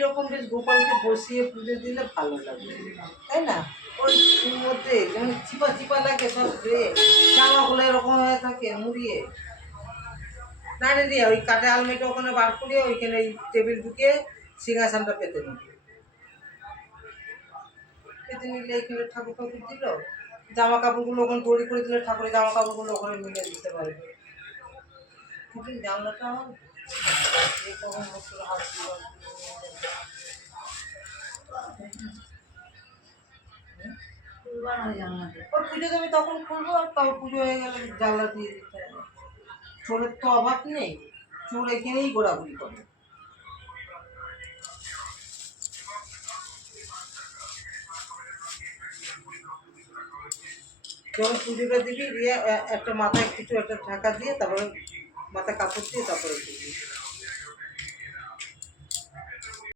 এইরকম বেশ গোপালকে বসিয়ে পুজো দিলে ভালো লাগবে, তাই না? ওই মধ্যে যেমন চিপা চিপা লাগে সব জামাগুলো এরকম হয়ে থাকে মুড়িয়ে নাড়ে দিয়ে ওই কাঠে আলমিটা ওখানে বার করিয়ে ওইখানে এই টেবিল ঢুকিয়ে সিংহাসনটা পেতে নিল, পেতে নিলে এইখানে ঠাকুর ঠাকুর দিল, জামা কাপড়গুলো ওখানে তৈরি করে দিলে ঠাকুরের জামা কাপড়গুলো ওখানে মিলে দিতে পারবে। কিন্তু জানলাটা আমার এরকম হাত ওর পুজোতে আমি তখন খুলবো, আর তাও পুজো হয়ে গেলে জানলা দিয়ে দিতে হবে। চোরের তো অভাব নেই, চোর এখানেই ঘোরাঘুরি করে। যখন পুজোটা দিবি দিয়ে একটা মাথায় কিছু একটা ঢাকা দিয়ে তারপরে মাথায় কাপড় দিয়ে তারপরে দিবি।